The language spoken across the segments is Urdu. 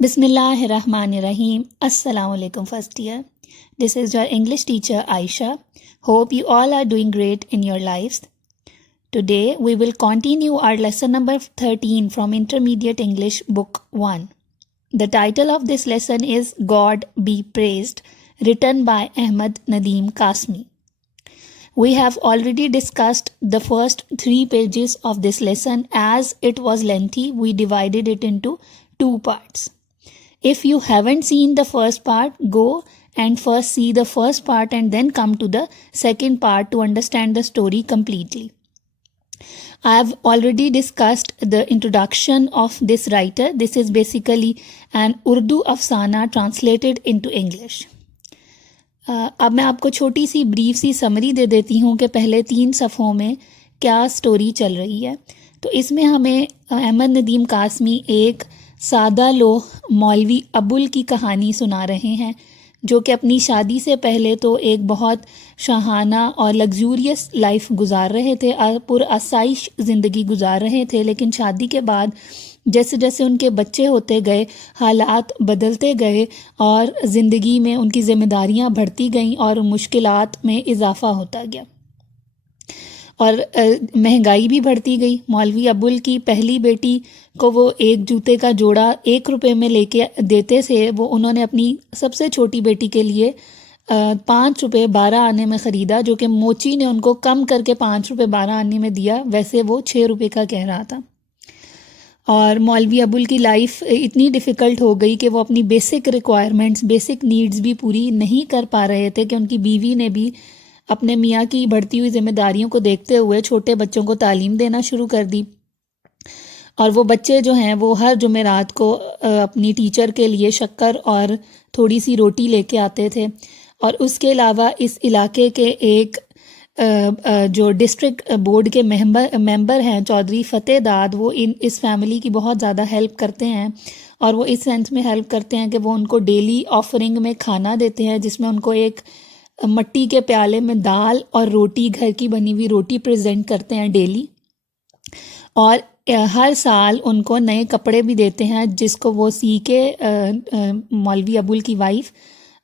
Bismillahirrahmanirrahim. Assalamu alaikum first year. This is your English teacher Aisha. Hope you all are doing great in your lives. Today we will continue our lesson number 13 from Intermediate English Book 1. The title of this lesson is God Be Praised, written by Ahmad Nadeem Kasmi. We have already discussed the first 3 pages of this lesson. As it was lengthy, we divided it into 2 parts. If you haven't seen the first part, go and first see the first part and then come to the second part to understand the story completely. I have already discussed the introduction of this writer. This is basically an Urdu afsana translated into English. اب میں آپ کو چھوٹی سی بریف سی سمری دے دیتی ہوں کہ پہلے 3 صفحوں میں کیا سٹوری چل رہی ہے. تو اس میں ہمیں احمد ندیم قاسمی ایک سادہ لوح مولوی ابوال کی کہانی سنا رہے ہیں، جو کہ اپنی شادی سے پہلے تو ایک بہت شاہانہ اور لگزوریس لائف گزار رہے تھے، پر آسائش زندگی گزار رہے تھے. لیکن شادی کے بعد جیسے جیسے ان کے بچے ہوتے گئے، حالات بدلتے گئے اور زندگی میں ان کی ذمہ داریاں بڑھتی گئیں اور مشکلات میں اضافہ ہوتا گیا اور مہنگائی بھی بڑھتی گئی. مولوی ابوال کی پہلی بیٹی کو وہ ایک جوتے کا جوڑا 1 روپے میں لے کے دیتے تھے، وہ انہوں نے اپنی سب سے چھوٹی بیٹی کے لیے 5 روپے 12 آنے میں خریدا، جو کہ موچی نے ان کو کم کر کے 5 روپے 12 آنے میں دیا. ویسے وہ 6 روپے کا کہہ رہا تھا. اور مولوی ابوال کی لائف اتنی ڈیفیکلٹ ہو گئی کہ وہ اپنی بیسک ریکوائرمنٹس، بیسک نیڈز بھی پوری نہیں کر پا رہے تھے کہ ان کی بیوی نے بھی اپنے میاں کی بڑھتی ہوئی ذمہ داریوں کو دیکھتے ہوئے چھوٹے بچوں کو تعلیم دینا شروع کر دی. اور وہ بچے جو ہیں وہ ہر جمعرات کو اپنی ٹیچر کے لیے شکر اور تھوڑی سی روٹی لے کے آتے تھے. اور اس کے علاوہ اس علاقے کے ایک جو ڈسٹرکٹ بورڈ کے ممبر ہیں چودھری فتح داد، وہ اس فیملی کی بہت زیادہ ہیلپ کرتے ہیں. اور وہ اس سینس میں ہیلپ کرتے ہیں کہ وہ ان کو ڈیلی آفرنگ میں کھانا دیتے ہیں، جس میں ان کو ایک مٹی کے پیالے میں دال اور روٹی، گھر کی بنی ہوئی روٹی پریزنٹ کرتے ہیں ڈیلی. اور ہر سال ان کو نئے کپڑے بھی دیتے ہیں، جس کو وہ سی کے مولوی ابوال کی وائف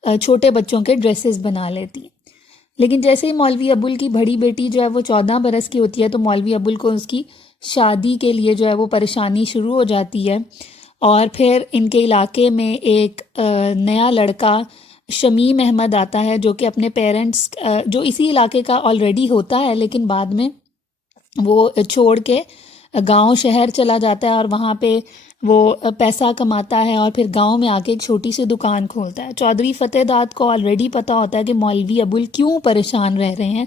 چھوٹے بچوں کے ڈریسز بنا لیتی ہیں. لیکن جیسے ہی مولوی ابوال کی بڑی بیٹی جو ہے وہ 14 برس کی ہوتی ہے، تو مولوی ابوال کو اس کی شادی کے لیے جو ہے وہ پریشانی شروع ہو جاتی ہے. اور پھر ان کے علاقے میں ایک نیا لڑکا شمیم احمد آتا ہے، جو کہ اپنے پیرنٹس جو اسی علاقے کا آلریڈی ہوتا ہے، لیکن بعد میں وہ چھوڑ کے گاؤں شہر چلا جاتا ہے اور وہاں پہ وہ پیسہ کماتا ہے اور پھر گاؤں میں آ کے ایک چھوٹی سی دکان کھولتا ہے. چودھری فتح داد کو آلریڈی پتہ ہوتا ہے کہ مولوی ابوال کیوں پریشان رہ رہے ہیں.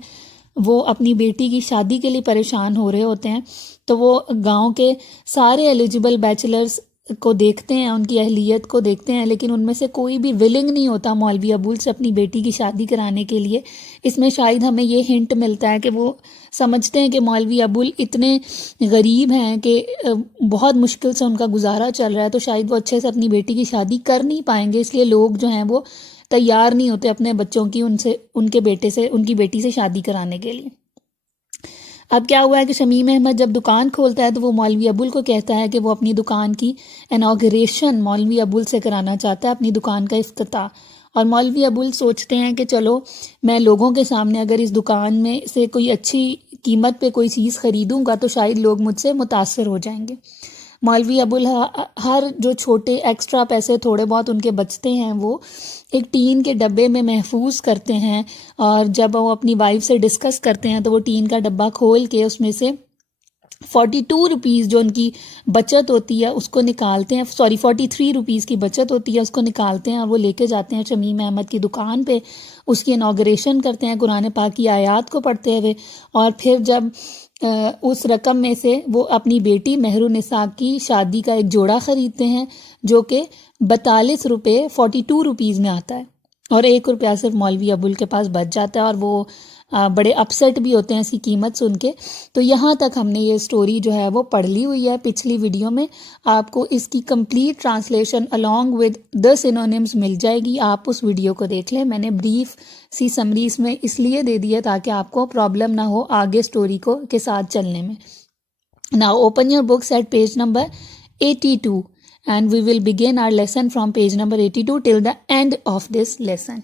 وہ اپنی بیٹی کی شادی کے لیے پریشان ہو رہے ہوتے ہیں. تو وہ گاؤں کے سارے ایلیجیبل بیچلرز کو دیکھتے ہیں، ان کی اہلیت کو دیکھتے ہیں، لیکن ان میں سے کوئی بھی ولنگ نہیں ہوتا مولوی ابوال سے اپنی بیٹی کی شادی کرانے کے لیے. اس میں شاید ہمیں یہ ہنٹ ملتا ہے کہ وہ سمجھتے ہیں کہ مولوی ابوال اتنے غریب ہیں کہ بہت مشکل سے ان کا گزارا چل رہا ہے، تو شاید وہ اچھے سے اپنی بیٹی کی شادی کر نہیں پائیں گے. اس لیے لوگ جو ہیں وہ تیار نہیں ہوتے اپنے بچوں کی ان کی بیٹی سے شادی کرانے کے لیے. اب کیا ہوا ہے کہ شمیم احمد جب دکان کھولتا ہے تو وہ مولوی ابوال کو کہتا ہے کہ وہ اپنی دکان کی انوگریشن مولوی ابوال سے کرانا چاہتا ہے، اپنی دکان کا افتتاح. اور مولوی ابوال سوچتے ہیں کہ چلو میں لوگوں کے سامنے اگر اس دکان میں سے کوئی اچھی قیمت پہ کوئی چیز خریدوں گا تو شاید لوگ مجھ سے متاثر ہو جائیں گے. مولوی ابوال ہر جو چھوٹے ایکسٹرا پیسے تھوڑے بہت ان کے بچتے ہیں وہ ایک ٹین کے ڈبے میں محفوظ کرتے ہیں. اور جب وہ اپنی وائف سے ڈسکس کرتے ہیں تو وہ ٹین کا ڈبہ کھول کے اس میں سے 42 روپیز جو ان کی بچت ہوتی ہے اس کو نکالتے ہیں، 43 روپیز کی بچت ہوتی ہے اس کو نکالتے ہیں اور وہ لے کے جاتے ہیں شمیم احمد کی دکان پہ. اس کی انوگریشن کرتے ہیں قرآن پاک کی آیات کو پڑھتے ہوئے. اور پھر جب اس رقم میں سے وہ اپنی بیٹی مہر النساء کی شادی کا ایک جوڑا خریدتے ہیں، جو کہ 42 روپے 42 روپیز میں آتا ہے. اور 1 روپیہ صرف مولوی ابوال کے پاس بچ جاتا ہے اور وہ بڑے اپسیٹ بھی ہوتے ہیں اس کی قیمت سن کے. تو یہاں تک ہم نے یہ سٹوری جو ہے وہ پڑھ لی ہوئی ہے. پچھلی ویڈیو میں آپ کو اس کی complete translation along with the synonyms مل جائے گی، آپ اس ویڈیو کو دیکھ لیں. میں نے بریف سی سمری اس میں اس لیے دے دی ہے تاکہ آپ کو پرابلم نہ ہو آگے سٹوری کو کے ساتھ چلنے میں. Now open your books at page number 82 and we will begin our lesson from page number 82 till the end of this lesson.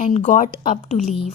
and got up to leave,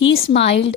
He smiled,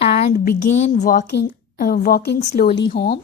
And began walking slowly home,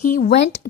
He went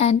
And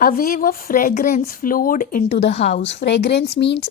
A wave of fragrance flowed into the house. Fragrance means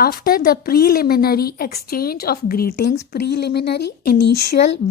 After the preliminary exchange of greetings, preliminary initial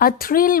A thrill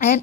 An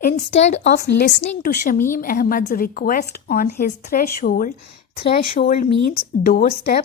Instead of listening to Shameem Ahmad's request on his threshold, threshold means doorstep,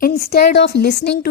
Instead of listening to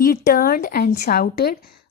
he turned and shouted,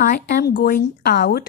I am going out.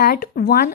At one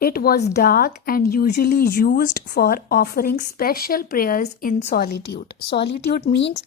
It was dark and usually used for offering special prayers in solitude. Solitude means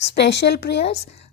Special prayers,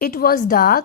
It was dark,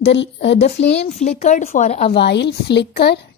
The flame flickered for a while. Flicker,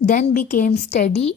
Then became steady,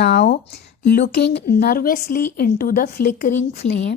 now looking nervously into the flickering flame.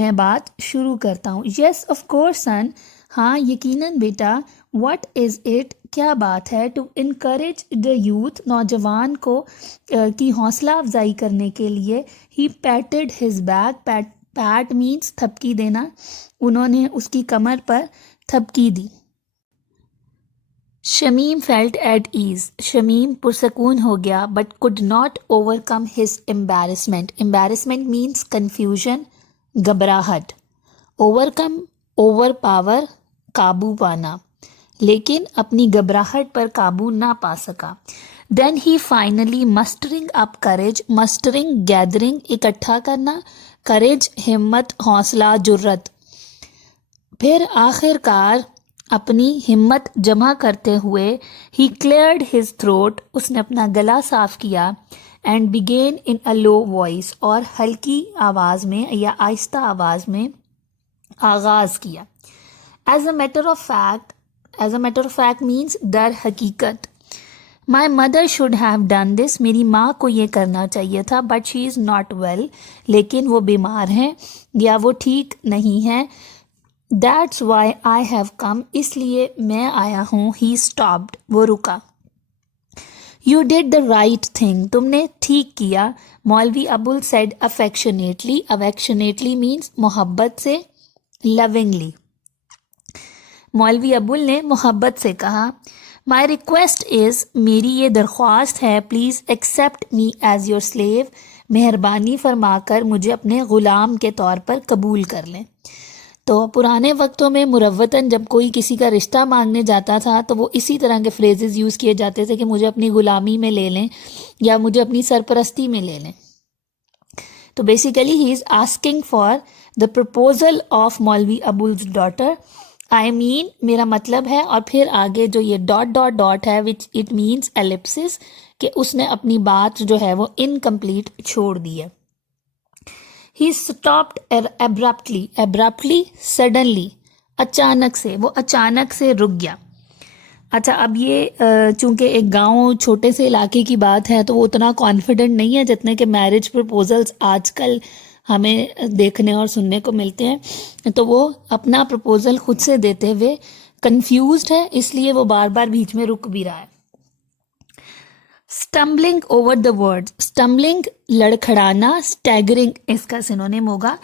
میں بات شروع کرتا ہوں. یس آف کورس سن، ہاں یقیناً بیٹا. واٹ از اٹ، کیا بات ہے. ٹو انکریج دا یوتھ، نوجوان کو کی حوصلہ افزائی کرنے کے لیے. He patted his back, pat means تھپکی دینا، انہوں نے اس کی کمر پر تھپکی دی. Shamim felt at ease, Shamim پرسکون ہو گیا. But could not overcome his embarrassment. embarrassment means confusion، گھبراہٹ. overcome، اوور پاور، قابو پانا، لیکن اپنی گھبراہٹ پر قابو نہ پا سکا. then he finally mustering up courage، mustering gathering اکٹھا کرنا، courage ہمت، حوصلہ، جرت. پھر آخر کار اپنی ہمت جمع کرتے ہوئے he cleared his throat، اس نے اپنا گلا صاف کیا. and began in a low voice، اور ہلکی آواز میں یا آہستہ آواز میں آغاز کیا. as a matter of fact means در حقیقت. my mother should have done this، میری ماں کو یہ کرنا چاہیے تھا. but she is not well، لیکن وہ بیمار ہیں یا وہ ٹھیک نہیں ہے. That's why I have come، اس لیے میں آیا ہوں. He stopped، وہ رکا. You did the right thing، تم نے ٹھیک کیا. مولوی ابول said affectionately، affectionately means محبت سے، lovingly. مولوی ابول نے محبت سے کہا. My request is، میری یہ درخواست ہے. Please accept me as your slave، مہربانی فرما کر مجھے اپنے غلام کے طور پر قبول کر لیں. تو پرانے وقتوں میں مروتاً جب کوئی کسی کا رشتہ مانگنے جاتا تھا تو وہ اسی طرح کے فریزز یوز کیے جاتے تھے کہ مجھے اپنی غلامی میں لے لیں یا مجھے اپنی سرپرستی میں لے لیں. تو basically he is asking for the proposal of مولوی ابولز ڈاٹر. آئی مین، میرا مطلب ہے، اور پھر آگے جو یہ ڈاٹ ڈاٹ ڈاٹ ہے وچ اٹ مینس ایلپسس، کہ اس نے اپنی بات جو ہے وہ انکمپلیٹ چھوڑ دی ہے. He stopped abruptly suddenly، اچانک سے، وہ اچانک سے رک گیا. اچھا، اب یہ چونکہ ایک گاؤں چھوٹے سے علاقے کی بات ہے تو وہ اتنا کانفیڈنٹ نہیں ہے جتنے کہ میرج پرپوزلز آج کل ہمیں دیکھنے اور سننے کو ملتے ہیں. تو وہ اپنا پرپوزل خود سے دیتے ہوئے کنفیوزڈ ہے، اس لیے وہ بار بار بیچ میں رک بھی رہا ہے. اسٹمبلنگ اوور دا ورڈ، اسٹمبلنگ لڑکھڑانا، اسٹیگرنگ اس کا سنونیم ہوگا.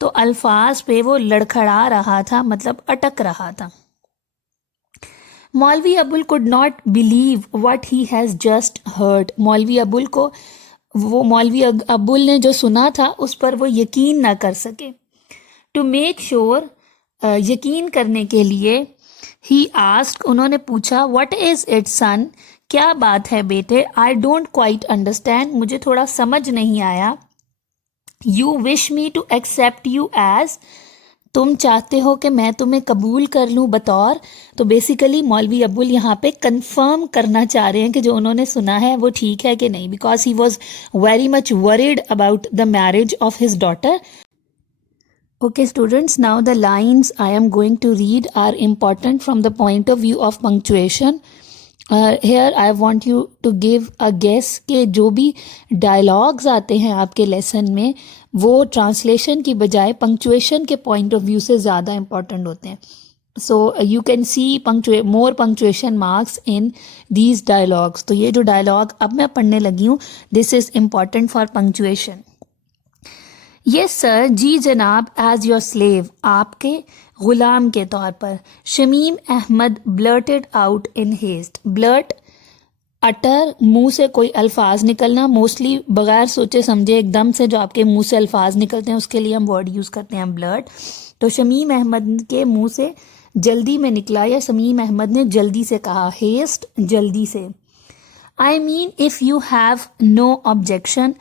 تو الفاظ پہ وہ لڑکھڑا رہا تھا، مطلب اٹک رہا تھا. مولوی ابول could not believe what he has just heard، مولوی ابول کو مولوی ابول نے جو سنا تھا اس پر وہ یقین نہ کر سکے. ٹو میک شور، یقین کرنے کے لیے. ہی آسک، انہوں نے پوچھا. واٹ از اٹ سن، کیا بات ہے بیٹے. آئی ڈونٹ کوائٹ انڈرسٹینڈ، مجھے تھوڑا سمجھ نہیں آیا. You wish me to accept you as, تم چاہتے ہو کہ میں تمہیں قبول کر لوں بطور. تو بیسیکلی مولوی ابول یہاں پہ کنفرم کرنا چاہ رہے ہیں کہ جو انہوں نے سنا ہے وہ ٹھیک ہے کہ نہیں، because he was very much word about the marriage of his daughter. Okay students, now the lines I am going to read are important from the point of view of punctuation. Here I want you to give a guess کہ جو بھی ڈائلاگز آتے ہیں آپ کے لیسن میں وہ ٹرانسلیشن کی بجائے پنکچویشن کے پوائنٹ آف ویو سے زیادہ امپورٹنٹ ہوتے ہیں. So you can see more punctuation marks in these dialogues. تو یہ جو ڈائلاگ اب میں پڑھنے لگی ہوں this is important for punctuation. یس سر، جی جناب. ایز یور سلیو، آپ کے غلام کے طور پر. Shamim Ahmed blurted out in haste, blurt utter, منہ سے کوئی الفاظ نکلنا، موسٹلی بغیر سوچے سمجھے ایک دم سے جو آپ کے منہ سے الفاظ نکلتے ہیں اس کے لیے ہم ورڈ یوز کرتے ہیں بلرٹ. تو شمیم احمد کے منہ سے جلدی میں نکلا یا شمیم احمد نے جلدی سے کہا. ہیسٹ، جلدی سے. I mean if you have no objection,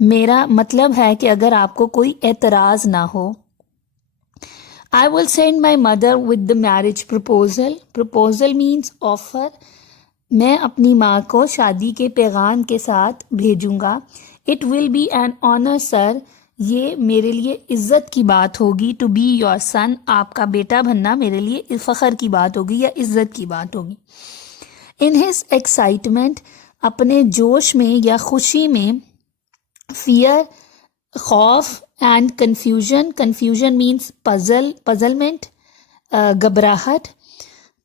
میرا مطلب ہے کہ اگر آپ کو کوئی اعتراض نہ ہو. I will send my mother with the marriage proposal, proposal means offer. میں اپنی ماں کو شادی کے پیغام کے ساتھ بھیجوں گا. It will be an honour sir, یہ میرے لیے عزت کی بات ہوگی. ٹو بی یور سن، آپ کا بیٹا بننا میرے لیے فخر کی بات ہوگی یا عزت کی بات ہوگی. ان ہز ایکسائٹمنٹ، اپنے جوش میں یا خوشی میں. فیئر، خوف. اینڈ کنفیوژن مینس پزلمنٹ، گھبراہٹ.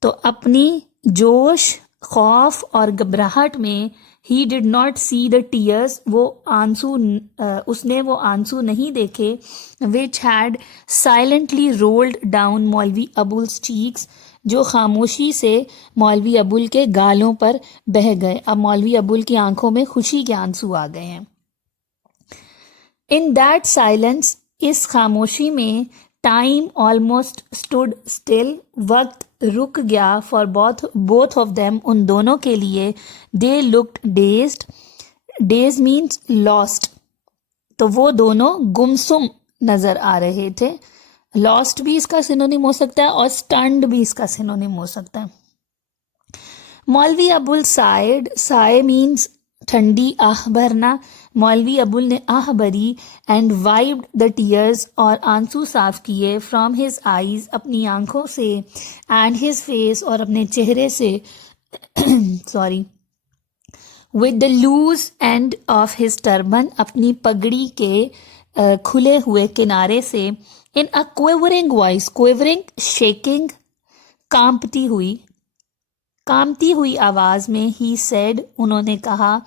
تو اپنی جوش، خوف اور گھبراہٹ میں ہی did not C the tears, وہ آنسو، اس نے وہ آنسو نہیں دیکھے، which had silently rolled down Maulvi ابوال's چیکس، جو خاموشی سے مولوی ابوال کے گالوں پر بہہ گئے. اب مولوی ابوال کی آنکھوں میں خوشی کے آنسو آ گئے ہیں. ان دیٹ سائلنس، اس خاموشی میں، ٹائم آلموسٹ اسٹوڈ اسٹل، وقت رک گیا، فار بوتھ آف دیم، ان دونوں کے لیے. دے لکڈ ڈیزڈ، ڈیز مینس لاسٹ، تو وہ دونوں گمسم نظر آ رہے تھے. لاسٹ بھی اس کا سینونیم ہو سکتا ہے اور اسٹنڈ بھی اس کا سینونیم ہو سکتا ہے. مولوی ابوال سائڈ، سائے مینس ٹھنڈی آہ بھرنا. مولوی ابوال نے آہ بھری، اینڈ وائپڈ دا ٹیئرز، اور آنسو صاف کیے، فرام ہز آئیز، اپنی آنکھوں سے، اینڈ ہز فیس، اور اپنے چہرے سے، sorry, with the loose end of his turban, اپنی پگڑی کے کھلے ہوئے کنارے سے. ان اے کویورنگ وائس، کویورنگ شیکنگ، کانپتی ہوئی آواز میں، ہی سیڈ، انہوں نے کہا،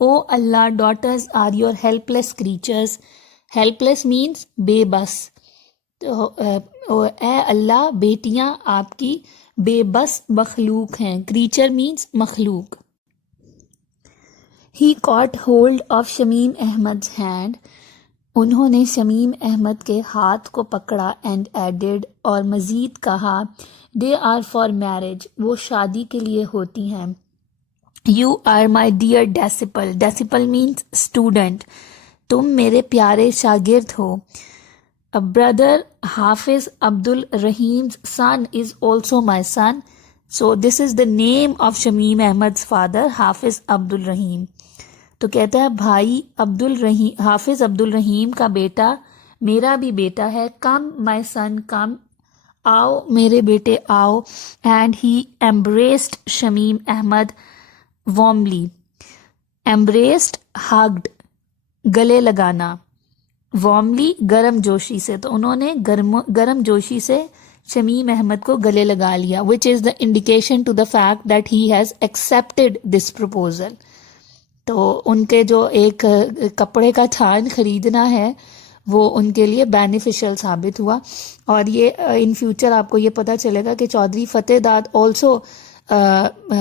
O Allah, daughters are your helpless creatures. Helpless means بے بس. تو اے اللہ، بیٹیاں آپ کی بے بس مخلوق ہیں. کریچر مینس مخلوق. ہی کاٹ ہولڈ آف شمیم احمد's ہینڈ، انہوں نے شمیم احمد کے ہاتھ کو پکڑا، اینڈ ایڈڈ، اور مزید کہا، دے آر فار میرج، وہ شادی کے لیے ہوتی ہیں. You are my dear disciple, disciple means student, تم میرے پیارے شاگرد ہو. بردر حافظ عبد الرحیم's son is also my son. So this is the name of Shamim احمد's father, حافظ عبد الرحیم. تو کہتا ہے بھائی حافظ عبد الرحیم کا بیٹا میرا بھی بیٹا ہے. کم مائی سن کم، آؤ میرے بیٹے آؤ. And he embraced Shamim Ahmed warmly. embraced hugged، گلے لگانا. warmly گرم جوشی سے، تو انہوں نے گرم جوشی سے شمیم احمد کو گلے لگا لیا. which is the indication to the fact that he has accepted this proposal. تو ان کے جو ایک کپڑے کا تھان خریدنا ہے وہ ان کے لیے بینیفیشل ثابت ہوا. اور یہ ان فیوچر آپ کو یہ پتہ چلے گا کہ چودھری فتح داد آلسو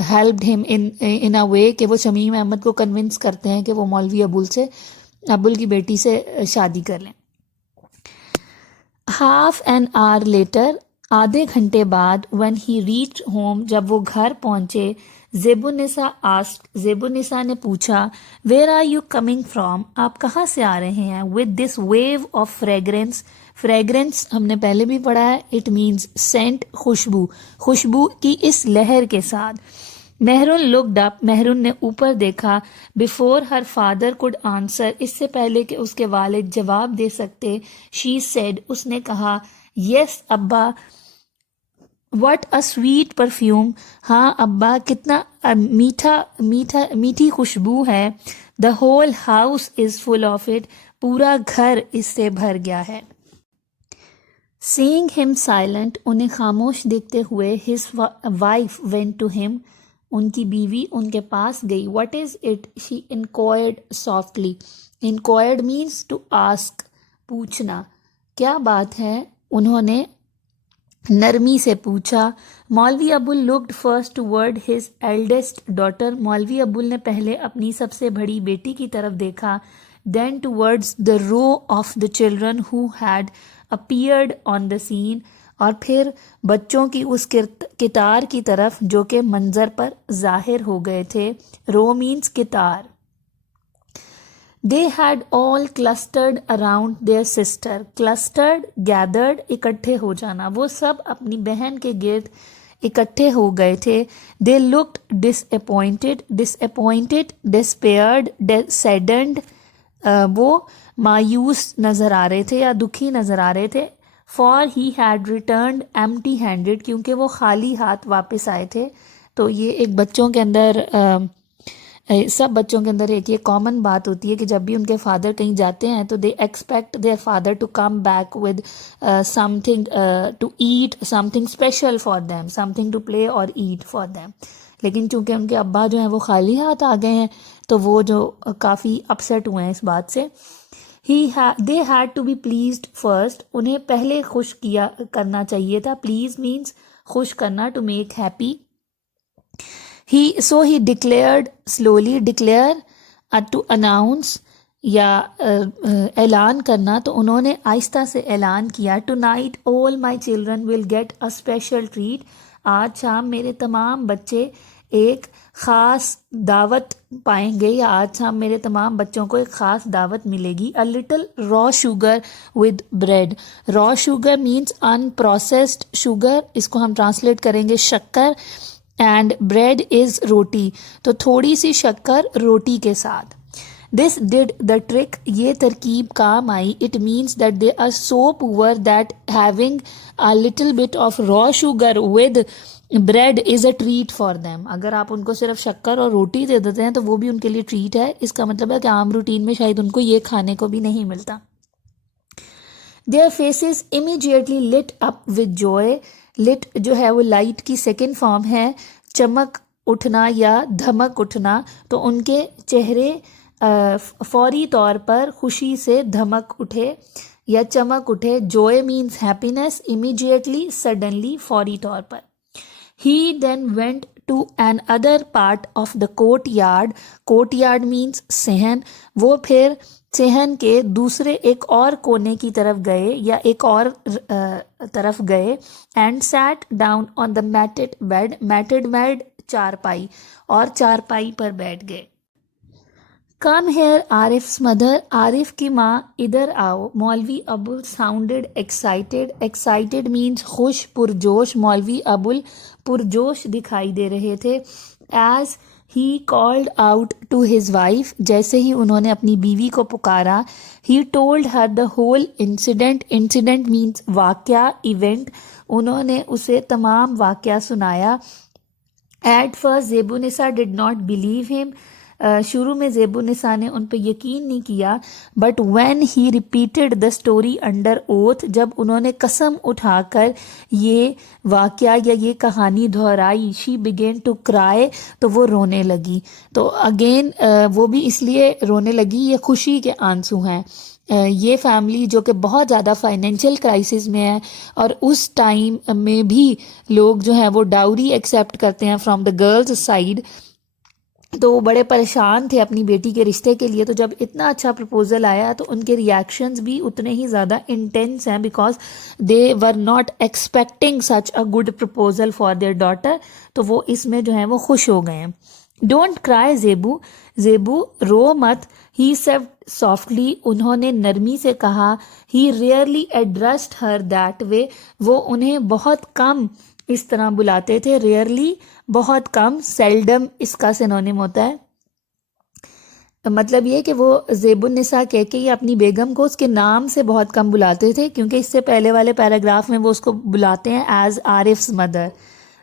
ہیلپڈ ہم ان اے وے کہ وہ شمیم احمد کو کنونس کرتے ہیں کہ وہ مولوی ابوال کی بیٹی سے شادی کر لیں. ہاف این آور لیٹر، آدھے گھنٹے بعد، when he reached home، جب وہ گھر پہنچے، زیب النساء نے پوچھا، where are you coming from، آپ کہاں سے آ رہے ہیں. with this wave of fragrance ہم نے پہلے بھی پڑھا ہے، it means scent، خوشبو کی اس لہر کے ساتھ. مہرن looked up، مہرن نے اوپر دیکھا. before her father could answer، اس سے پہلے کہ اس کے والد جواب دے سکتے، she said، اس نے کہا، yes ابا، what a sweet perfume، ہاں ابا، کتنا میٹھی خوشبو ہے. the whole house is full of it، پورا گھر اس سے بھر گیا ہے. seeing him silent، انہیں خاموش دیکھتے ہوئے، his wife went to him، ان کی بیوی ان کے پاس گئی. what is it، she inquired softly. inquired means to ask، پوچھنا. کیا بات ہے، انہوں نے نرمی سے پوچھا. مولوی Abul looked first toward his eldest daughter، مولوی ابوال نے پہلے اپنی سب سے بڑی بیٹی کی طرف دیکھا. then towards the row of the children who had appeared on the scene، اور پھر بچوں کی اس قطار کی طرف جو کہ منظر پر ظاہر ہو گئے تھے. row means قطار. they had all clustered around their sister، clustered gathered اکٹھے ہو جانا، وہ سب اپنی بہن کے گرد اکٹھے ہو گئے تھے. they looked disappointed despaired saddened، وہ مایوس نظر آ رہے تھے یا دکھی نظر آ رہے تھے. for he had returned empty handed، کیونکہ وہ خالی ہاتھ واپس آئے تھے. تو یہ ایک بچوں کے اندر سب بچوں کے اندر ایک یہ کامن بات ہوتی ہے کہ جب بھی ان کے فادر کہیں جاتے ہیں تو they expect their father to come back with something to eat something special for them, something to play or eat for them. لیکن چونکہ ان کے ابا جو ہیں وہ خالی ہاتھ آ گئے ہیں تو وہ جو کافی اپسیٹ ہوئے ہیں اس بات سے. they had to be pleased first، انہیں پہلے خوش کرنا چاہیے تھا. please means خوش کرنا، to make happy. So he declared slowly، declare to announce یا اعلان کرنا، تو انہوں نے آہستہ سے اعلان کیا. tonight all my children will get a special treat، آج شام میرے تمام بچے ایک خاص دعوت پائیں گے، یا آج شام میرے تمام بچوں کو ایک خاص دعوت ملے گی. a little raw sugar with bread، raw sugar means unprocessed sugar، اس کو ہم ٹرانسلیٹ کریں گے شکر، اینڈ بریڈ از روٹی، تو تھوڑی سی شکر روٹی کے ساتھ. دس ڈڈ دا ٹرک، یہ ترکیب کام آئی. It means that they are so poor that having a little bit of raw sugar with bread is a treat for them. اگر آپ ان کو صرف شکر اور روٹی دے دیتے ہیں تو وہ بھی ان کے لیے ٹریٹ ہے. اس کا مطلب ہے کہ عام روٹین میں شاید ان کو یہ کھانے کو بھی نہیں ملتا. Their faces immediately lit up with joy، لٹ جو ہے وہ لائٹ کی سیکنڈ فارم ہے، چمک اٹھنا یا دھمک اٹھنا، تو ان کے چہرے فوری طور پر خوشی سے دھمک اٹھے یا چمک اٹھے. Joy means happiness, immediately suddenly فوری طور پر. He then went to another part of the courtyard، courtyard means صحن، وہ پھر صحن کے دوسرے ایک اور کونے کی طرف گئے یا ایک اور طرف گئے. and sat down on the matted bed، matted bed چارپائی، اور چارپائی پر بیٹھ گئے. کم ہیئر عارف's mother، عارف کی ماں ادھر آؤ. مولوی ابول sounded excited، excited means خوش پرجوش، مولوی ابول پرجوش دکھائی دے رہے تھے. as he called out to his wife، جیسے ہی انہوں نے اپنی بیوی کو پکارا. he told her the whole incident، incident means واقعہ، ایونٹ، انہوں نے اسے تمام واقعہ سنایا. at first زیب النساء did not believe him، شروع میں زیب النساء نے ان پہ یقین نہیں کیا. But when he repeated the story under oath, جب انہوں نے قسم اٹھا کر یہ واقعہ یا یہ کہانی دہرائی. شی بگین ٹو کرائے، تو وہ رونے لگی. تو اگین وہ بھی اس لیے رونے لگی، یہ خوشی کے آنسو ہیں. یہ فیملی جو کہ بہت زیادہ فائنینشیل کرائسس میں ہے، اور اس ٹائم میں بھی لوگ جو ہیں وہ ڈاوری ایکسیپٹ کرتے ہیں فرام دا گرلز سائڈ، تو وہ بڑے پریشان تھے اپنی بیٹی کے رشتے کے لیے. تو جب اتنا اچھا پرپوزل آیا تو ان کے ریاکشنز بھی اتنے ہی زیادہ انٹینس ہیں، because they were not expecting such a good proposal for their daughter. تو وہ اس میں جو ہیں وہ خوش ہو گئے ہیں. ڈونٹ کرائی زیبو، زیبو رو مت. ہی سیڈ سافٹلی، انہوں نے نرمی سے کہا. He rarely addressed her that way, وہ انہیں بہت کم اس طرح بلاتے تھے. ریئرلی بہت کم، سیلڈم اس کا سینونیم ہوتا ہے. مطلب یہ کہ وہ زیب النساء کہہ کے یہ اپنی بیگم کو اس کے نام سے بہت کم بلاتے تھے، کیونکہ اس سے پہلے والے پیراگراف میں وہ اس کو بلاتے ہیں ایز عارف's مدر.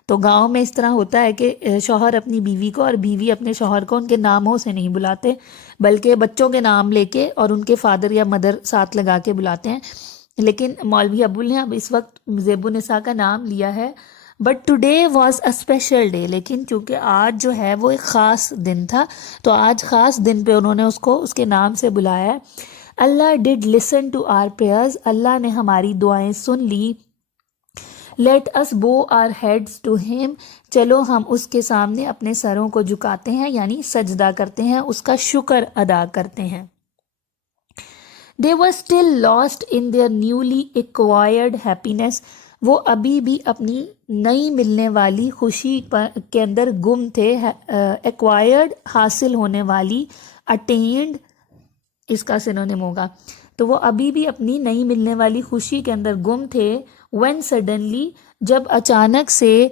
تو گاؤں میں اس طرح ہوتا ہے کہ شوہر اپنی بیوی کو اور بیوی اپنے شوہر کو ان کے ناموں سے نہیں بلاتے، بلکہ بچوں کے نام لے کے اور ان کے فادر یا مدر ساتھ لگا کے بلاتے ہیں. لیکن مولوی ابول نے اب اس وقت زیب النساء کا نام لیا ہے. But today was a special day, لیکن چونکہ آج جو ہے وہ ایک خاص دن تھا، تو آج خاص دن پہ انہوں نے اس کو اس کے نام سے بلایا ہے. اللہ ڈڈ لسن ٹو آر پریئرز، اللہ نے ہماری دعائیں سن لی. لیٹ اس بو آر ہیڈس ٹو ہیم، چلو ہم اس کے سامنے اپنے سروں کو جھکاتے ہیں، یعنی سجدہ کرتے ہیں، اس کا شکر ادا کرتے ہیں. They were still lost in their newly acquired happiness، وہ ابھی بھی اپنی نئی ملنے والی خوشی کے اندر گم تھے. ایکوائرڈ حاصل ہونے والی، اٹینڈ اس کا سینونیم ہوگا. تو وہ ابھی بھی اپنی نئی ملنے والی خوشی کے اندر گم تھے. when suddenly، جب اچانک سے،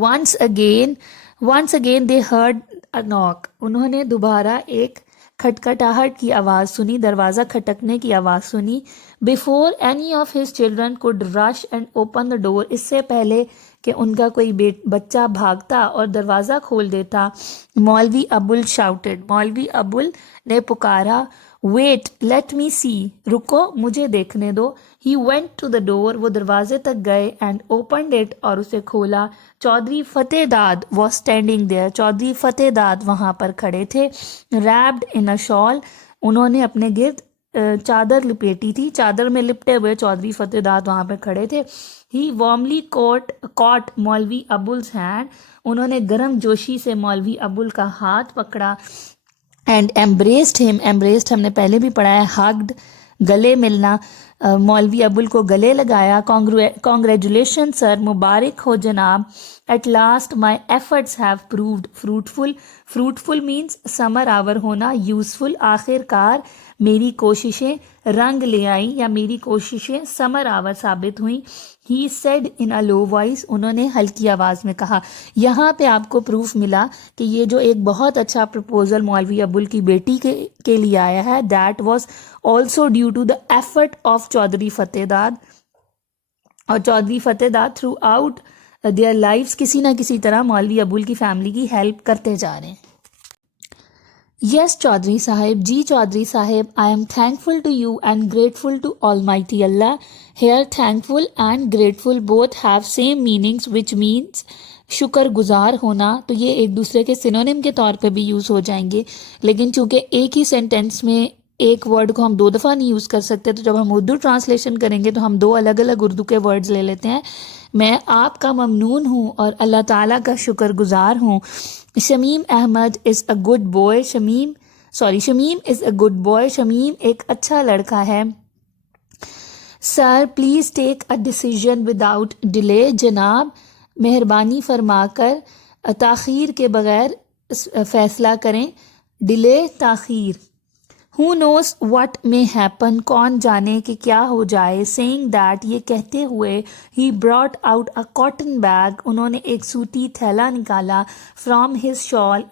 once again they heard a knock، انہوں نے دوبارہ ایک کھٹکھٹاہٹ کی آواز سنی، دروازہ کھٹکنے کی آواز سنی. before any of his children could rush and open the door، اس سے پہلے کہ ان کا کوئی بچہ بھاگتا اور دروازہ کھول دیتا. مولوی ابول شاؤٹڈ, مولوی ابول نے پکارا, ویٹ لیٹ می سی, رکو مجھے دیکھنے دو. ہی وینٹ ٹو دا ڈور, وہ دروازے تک گئے, اینڈ اوپنڈ اٹ, اور اسے کھولا. چودھری فتح داد was standing their, Chaudhry Fateh داد وہاں پر کھڑے تھے. ریپڈ ان اے شال, انہوں نے اپنے گرد چادر لپیٹی تھی, چادر میں لپٹے ہوئے چودھری فتح داد وہاں پہ کھڑے تھے. ہی وارملی کاٹ مولوی ابول's ہینڈ, انہوں نے گرم جوشی سے مولوی ابول کا ہاتھ پکڑا. اینڈ ایمبریسڈ ہم, ایمبریسڈ ہم نے پہلے بھی پڑھا ہے, ہگڈ گلے ملنا, مولوی ابول کو گلے لگایا. کانگریچولیشن سر, مبارک ہو جناب. At last my efforts have proved fruitful, fruitful means ثمر آور ہونا, یوزفل آخر کار میری کوششیں رنگ لے آئیں یا میری کوششیں ثمر آور ثابت ہوئیں. He said in a love voice, انہوں نے ہلکی آواز میں کہا. یہاں پہ آپ کو پروف ملا کہ یہ جو ایک بہت اچھا پرپوزل مولوی ابول کی بیٹی کے لیے آیا ہے, that was also due to the effort of Chaudhry Fateh Dad. اور چودھری فتح داد تھرو آؤٹ دیئر لائفس کسی نہ کسی طرح مولوی ابول کی فیملی کی ہیلپ کرتے جا رہے ہیں. یس چودھری صاحب, جی چودھری صاحب, I am thankful to you and grateful to Almighty Allah. Here thankful and grateful both have same meanings which means شکر گزار ہونا. تو یہ ایک دوسرے کے سینونیم کے طور پہ بھی یوز ہو جائیں گے, لیکن چونکہ ایک ہی سینٹینس میں ایک ورڈ کو ہم دو دفعہ نہیں یوز کر سکتے, تو جب ہم اردو ٹرانسلیشن کریں گے تو ہم دو الگ الگ اردو کے ورڈز لے لیتے ہیں. میں آپ کا ممنون ہوں اور اللہ تعالیٰ کا شکر گزار ہوں. Shamim Ahmed is a good boy, Shamim is a good boy, Shamim ایک اچھا لڑکا ہے. Sir please take a decision without delay, جناب مہربانی فرما کر تاخیر کے بغیر فیصلہ کریں. ڈیلے تاخیر. Who knows what may happen, کون جانے کہ کیا ہو جائے. Saying that, یہ کہتے ہوئے, he brought out a cotton bag, انہوں نے ایک سوتی تھیلا نکالا. From under his shawl,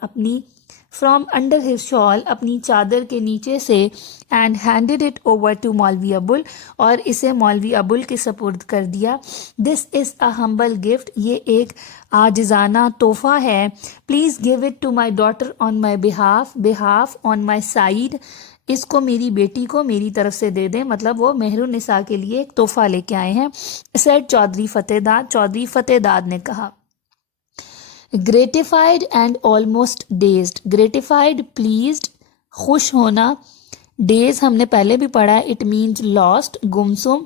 اپنی چادر کے نیچے سے. And handed it over to مولوی ابول, اور اسے مولوی ابول کے سپرد کر دیا. This is a humble gift, یہ ایک عاجزانہ تحفہ ہے. Please give it to my daughter on my behalf on my side, اس کو میری بیٹی کو میری طرف سے دے دیں, مطلب وہ مہر النساء کے لیے ایک تحفہ لے کے آئے ہیں. سیڈ چودھری فتح داد, چودھری فتح داد نے کہا. Gratified and almost dazed, gratified pleased خوش ہونا, ڈیز ہم نے پہلے بھی پڑھا ہے, اٹ مینز لاسٹ گمسم,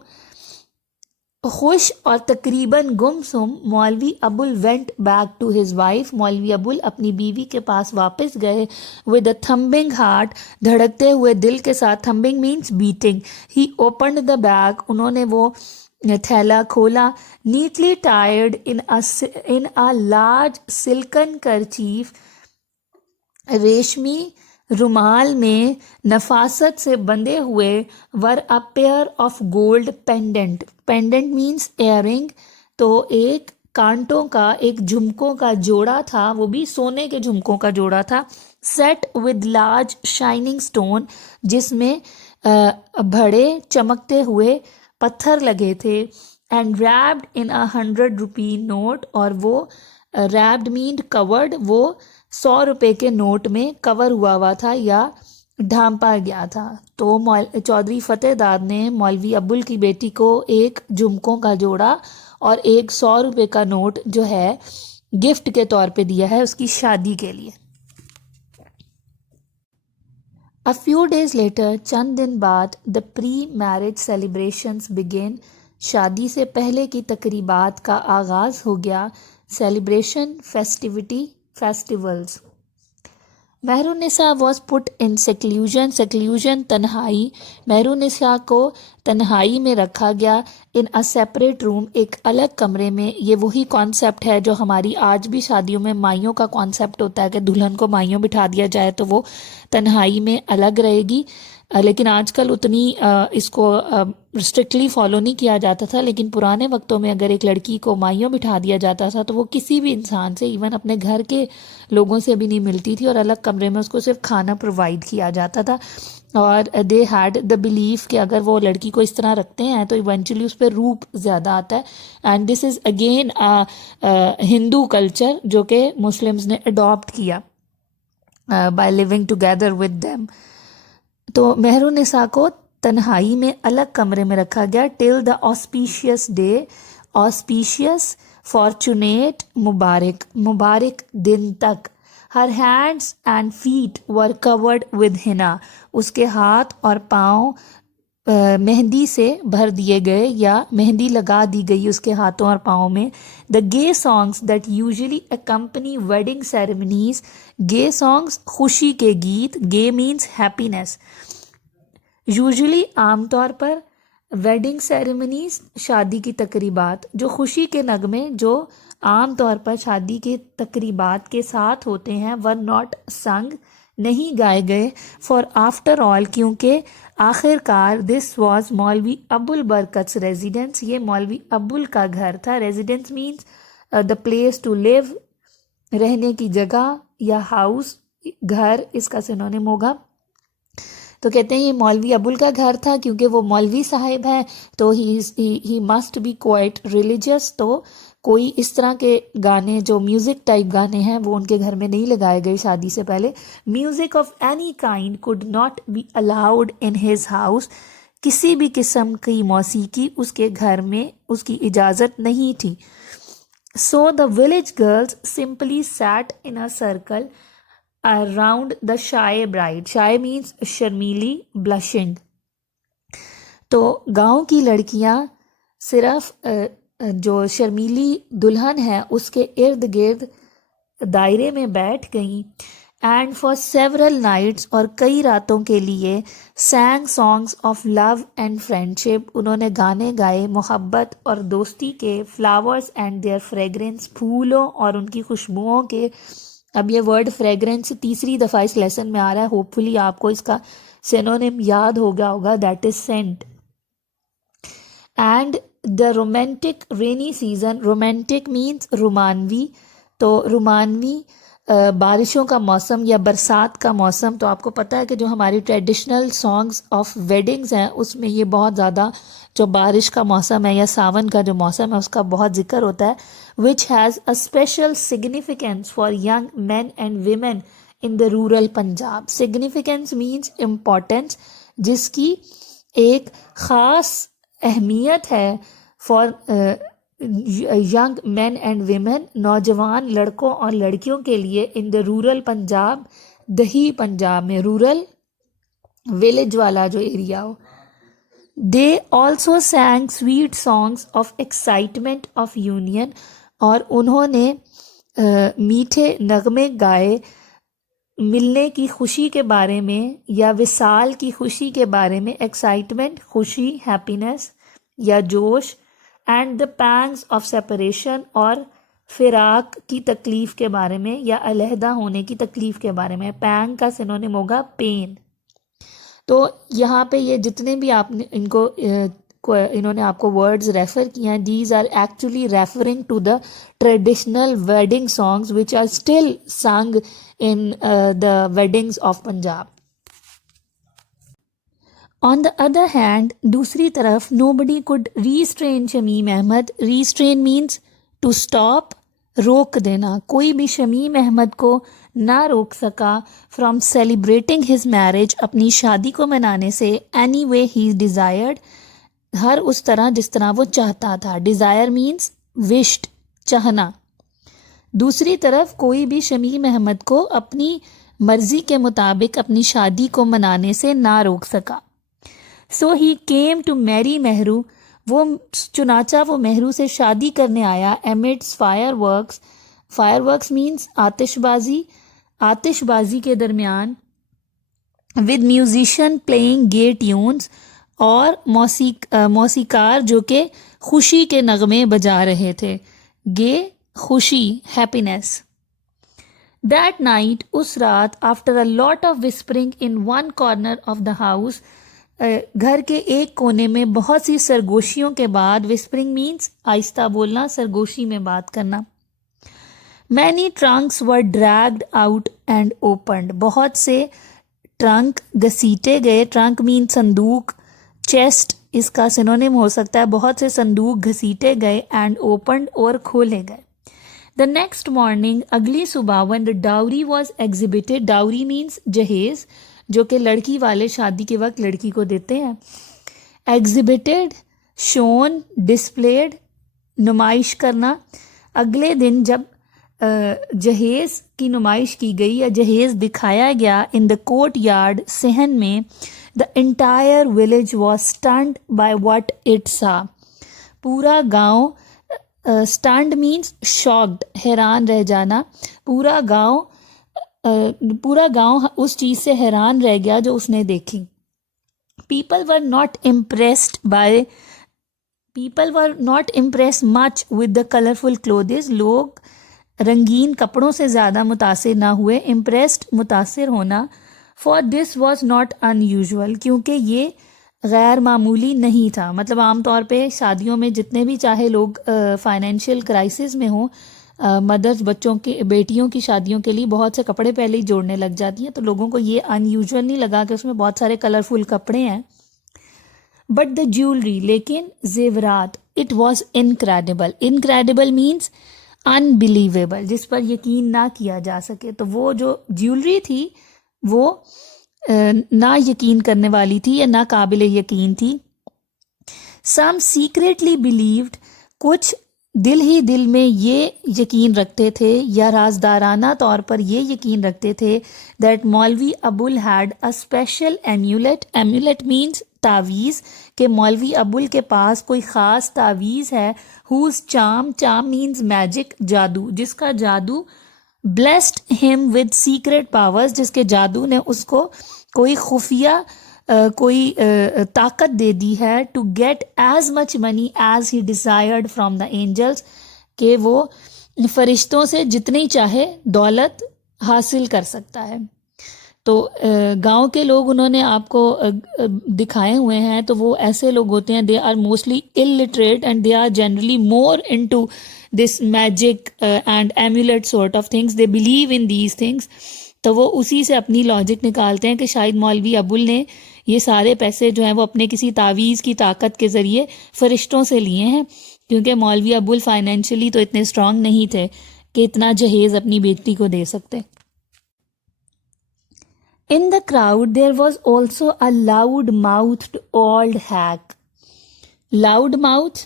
خوش اور تقریباً گمسم. Maulvi Abul went back to his wife, Maulvi Abul اپنی بیوی کے پاس واپس گئے. ود اے تھمبنگ ہارٹ, دھڑکتے ہوئے دل کے ساتھ, thumping means beating. He opened the bag, انہوں نے وہ تھیلا کھولا. نیٹلی ٹائرڈ in a large silken kerchief, ریشمی رومال میں نفاست سے بندھے ہوئے. Were a pair of gold pendant, pendant means earring, تو ایک کانٹوں کا, ایک جھمکوں کا جوڑا تھا, وہ بھی سونے کے جھمکوں کا جوڑا تھا. Set with large shining stone, جس میں بڑے چمکتے ہوئے پتھر لگے تھے. And wrapped in a 100 rupee note, اور وہ ریپڈ مینڈ کورڈ, وہ 100 روپے کے نوٹ میں کور ہوا تھا یا ڈھانپا گیا تھا. تو چودھری فتح داد نے مولوی ابول کی بیٹی کو ایک جھمکوں کا جوڑا اور ایک 100 روپے کا نوٹ جو ہے گفٹ کے طور پہ دیا ہے اس کی شادی کے لیے. A few days later, چند دن بعد, the pre-marriage celebrations began, شادی سے پہلے کی تقریبات کا آغاز ہو گیا. Celebration, festivity, festivals. مہر النساء واز پٹ ان سیکلیوژن, سیکلیوژن تنہائی, مہر النساء کو تنہائی میں رکھا گیا. ان اے سیپریٹ روم, ایک الگ کمرے میں. یہ وہی کانسیپٹ ہے جو ہماری آج بھی شادیوں میں مائیوں کا کانسیپٹ ہوتا ہے کہ دلہن کو مائیوں بٹھا دیا جائے تو وہ تنہائی میں الگ رہے گی. لیکن آج کل اتنی اس کو اسٹرکٹلی فالو نہیں کیا جاتا تھا، لیکن پرانے وقتوں میں اگر ایک لڑکی کو مائیوں بٹھا دیا جاتا تھا تو وہ کسی بھی انسان سے، ایون اپنے گھر کے لوگوں سے بھی نہیں ملتی تھی، اور الگ کمرے میں اس کو صرف کھانا پرووائڈ کیا جاتا تھا. اور دے ہیڈ دا بلیف کہ اگر وہ لڑکی کو اس طرح رکھتے ہیں تو ایونچولی اس پہ روپ زیادہ آتا ہے. And this is again Hindu culture جو کہ مسلمز نے اڈاپٹ کیا by living together with them. تو مہر النساء کو تنہائی میں الگ کمرے میں رکھا گیا till the auspicious day. Auspicious fortunate مبارک دن تک. Her hands and feet were covered with henna. اس کے ہاتھ اور پاؤں مہندی سے بھر دیے گئے یا مہندی لگا دی گئی اس کے ہاتھوں اور پاؤں میں. The gay songs that usually accompany wedding ceremonies. Gay songs خوشی کے گیت. گے مینس ہیپینس. یوزلی عام طور پر ویڈنگ سیریمنیز شادی کی تقریبات، جو خوشی کے نغمے جو عام طور پر شادی کی تقریبات کے ساتھ ہوتے ہیں، ور ناٹ سنگ نہیں گائے گئے. فار آفٹر آل کیونکہ آخر کار دس واز مولوی ابو البرکت's ریزیڈنس. یہ مولوی ابو کا گھر تھا. Residence means the place to live, رہنے کی جگہ، یا ہاؤس گھر اس کا سینونیم ہوگا. تو کہتے ہیں یہ مولوی ابو کا گھر تھا کیونکہ وہ مولوی صاحب ہیں تو he must be quite religious. تو کوئی اس طرح کے گانے جو میوزک ٹائپ گانے ہیں وہ ان کے گھر میں نہیں لگائے گئے شادی سے پہلے. Music of any kind could not be allowed in his house. کسی بھی قسم کی موسیقی اس کے گھر میں اس کی اجازت نہیں تھی. So the village girls simply sat in a circle around the shy bride. Shy means شرمیلی، بلشنگ. تو گاؤں کی لڑکیاں صرف جو شرمیلی دلہن ہے اس کے ارد گرد دائرے میں بیٹھ گئیں. اینڈ فار سیورل نائٹس، اور کئی راتوں کے لیے، sang songs of love and friendship. انہوں نے گانے گائے محبت اور دوستی کے. فلاورس اینڈ دیئر فریگرنس، پھولوں اور ان کی خوشبوؤں کے. اب یہ ورڈ فریگرنس تیسری دفعہ اس لیسن میں آ رہا ہے. ہوپ فلی آپ کو اس کا سینونیم یاد ہو گیا ہوگا، that is sent. And the romantic rainy season. Romantic means رومانوی. تو رومانوی بارشوں کا موسم یا برسات کا موسم. تو آپ کو پتہ ہے کہ جو ہماری ٹریڈیشنل سانگس آف ویڈنگز ہیں اس میں یہ بہت زیادہ جو بارش کا موسم ہے یا ساون کا جو موسم ہے اس کا بہت ذکر ہوتا ہے. which has a special significance for young men and women in the rural Punjab. Significance means importance، جس کی ایک خاص اہمیت ہے for young man and women, نوجوان لڑکوں اور لڑکیوں کے لیے. ان دا رورل پنجاب، دیہی پنجاب میں. رورل ولیج والا جو ایریا ہو. They also sang sweet songs of excitement of union. اور انہوں نے میٹھے نغمے گائے ملنے کی خوشی کے بارے میں یا وصال کی خوشی کے بارے میں. ایکسائٹمنٹ خوشی، ہیپینس یا جوش. And the pangs of separation, اور فراق کی تکلیف کے بارے میں یا علیحدہ ہونے کی تکلیف کے بارے میں. پینگ کا سینونیم ہوگا پین. تو یہاں پہ یہ جتنے بھی آپ نے انہوں نے آپ کو ورڈز ریفر کیا ہیں، these are actually referring to the traditional wedding songs which are still sung in the weddings of Punjab. On the other hand, دوسری طرف، nobody could restrain Shamim Ahmad. Restrain means to stop, روک دینا. کوئی بھی شمیم احمد کو نہ روک سکا فرام سیلیبریٹنگ ہز میرج، اپنی شادی کو منانے سے. اینی وے ہی ڈیزائرڈ، ہر اس طرح جس طرح وہ چاہتا تھا. ڈیزائر مینس وشڈ، چاہنا. دوسری طرف کوئی بھی شمیم احمد کو اپنی مرضی کے مطابق اپنی شادی کو منانے سے نہ روک سکا. سو he came to marry Mehru, وہ چنانچہ وہ مہرو سے شادی کرنے آیا. Amidst fireworks. Fireworks means آتش بازی. آتش بازی کے درمیان. With musician playing gay tunes, اور موسیقار جو کہ خوشی کے نغمے بجا رہے تھے. گے خوشی، ہیپینس. That night, اس رات, after a lot of whispering in one corner of the house, گھر کے ایک کونے میں بہت سی سرگوشیوں کے بعد, whispering means آہستہ بولنا, سرگوشی میں بات کرنا. Many trunks were dragged out and opened. بہت سے ٹرنک گھسیٹے گئے. ٹرنک means صندوق, چیسٹ اس کا سنونیم ہو سکتا ہے. بہت سے صندوق گھسیٹے گئے, and opened اور کھولے گئے. The next morning, اگلی صبح, when the dowry was exhibited, dowry means جہیز, جو کہ لڑکی والے شادی کے وقت لڑکی کو دیتے ہیں. Exhibited, shown, displayed, نمائش کرنا. اگلے دن جب جہیز کی نمائش کی گئی یا جہیز دکھایا گیا, in the courtyard, صحن میں, the entire village was stunned by what it saw. پورا گاؤں, stunned means shocked, حیران رہ جانا. پورا گاؤں اس چیز سے حیران رہ گیا جو اس نے دیکھی. People were not impressed much with the colorful clothes. لوگ رنگین کپڑوں سے زیادہ متاثر نہ ہوئے. impressed متاثر ہونا. for this was not unusual, کیونکہ یہ غیر معمولی نہیں تھا. مطلب عام طور پہ شادیوں میں جتنے بھی چاہے لوگ فائنینشیل کرائسس میں ہوں, مدرز بچوں کی بیٹیوں کی شادیوں کے لیے بہت سے کپڑے پہلے ہی جوڑنے لگ جاتی ہیں, تو لوگوں کو یہ ان یوزول نہیں لگا کہ اس میں بہت سارے کلرفل کپڑے ہیں. بٹ دا جیولری, لیکن زیورات, it was incredible. Incredible means unbelievable, جس پر یقین نہ کیا جا سکے. تو وہ جو جیولری تھی وہ نا یقین کرنے والی تھی یا نا قابل یقین تھی. سم سیکریٹلی بلیوڈ, کچھ دل ہی دل میں یہ یقین رکھتے تھے یا رازدارانہ طور پر یہ یقین رکھتے تھے that Maulvi Abul had a special amulet. Amulet means تعویذ, کہ مولوی ابول کے پاس کوئی خاص تعویذ ہے. Whose charm, charm means magic, جادو, جس کا جادو blessed him with secret powers, جس کے جادو نے اس کو کوئی خفیہ کوئی طاقت دے دی ہے. to get as much money as he desired from the angels, کہ وہ فرشتوں سے جتنی چاہے دولت حاصل کر سکتا ہے. تو گاؤں کے لوگ انہوں نے آپ کو دکھائے ہوئے ہیں, تو وہ ایسے لوگ ہوتے ہیں, they are mostly illiterate and they are generally more into this magic and amulet sort of things. They believe in these things. تو وہ اسی سے اپنی لاجک نکالتے ہیں کہ شاید مولوی ابول نے یہ سارے پیسے جو ہیں وہ اپنے کسی تعویذ کی طاقت کے ذریعے فرشتوں سے لیے ہیں, کیونکہ مولوی ابول فائنینشلی تو اتنے اسٹرانگ نہیں تھے کہ اتنا جہیز اپنی بیٹی کو دے سکتے. In the crowd there was also a loud-mouthed old hag. Loud mouth,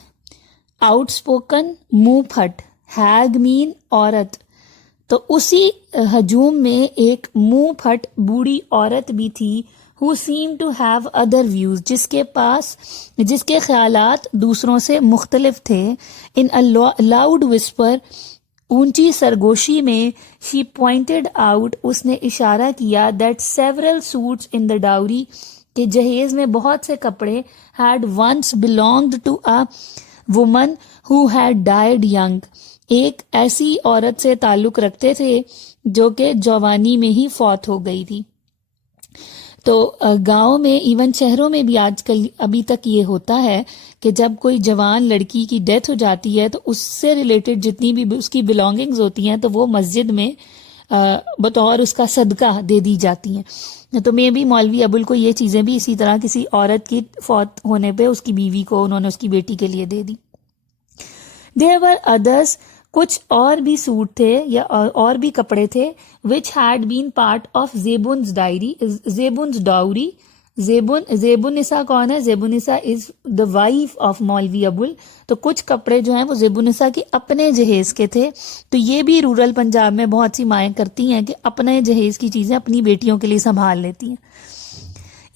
outspoken, منہ پھٹ. hag mean عورت. تو اسی ہجوم میں ایک منہ پھٹ بوڑھی عورت بھی تھی, who seemed to have other views, جس کے خیالات دوسروں سے مختلف تھے. in a loud whisper, اونچی سرگوشی میں, she pointed out, اس نے اشارہ کیا, that several suits in the dowry, کہ جہیز میں بہت سے کپڑے, had once belonged to a woman who had died young, ایک ایسی عورت سے تعلق رکھتے تھے جو کہ جوانی میں ہی فوت ہو گئی تھی. تو گاؤں میں, ایون شہروں میں بھی آج کل ابھی تک یہ ہوتا ہے کہ جب کوئی جوان لڑکی کی ڈیتھ ہو جاتی ہے تو اس سے ریلیٹڈ جتنی بھی اس کی بلانگنگز ہوتی ہیں تو وہ مسجد میں بطور اس کا صدقہ دے دی جاتی ہیں. تو میں بھی مولوی ابول کو یہ چیزیں بھی اسی طرح کسی عورت کی فوت ہونے پہ اس کی بیوی کو انہوں نے اس کی بیٹی کے لیے دے دی. There were others, کچھ اور بھی سوٹ تھے یا اور بھی کپڑے تھے, which had been part of زیبون's dowry. زیبونسا کون ہے؟ زیبونسا is the wife of مولوی ابول. تو کچھ کپڑے جو ہیں وہ زیبونسا کے اپنے جہیز کے تھے. تو یہ بھی رورل پنجاب میں بہت سی مائیں کرتی ہیں کہ اپنے جہیز کی چیزیں اپنی بیٹیوں کے لیے سنبھال لیتی ہیں.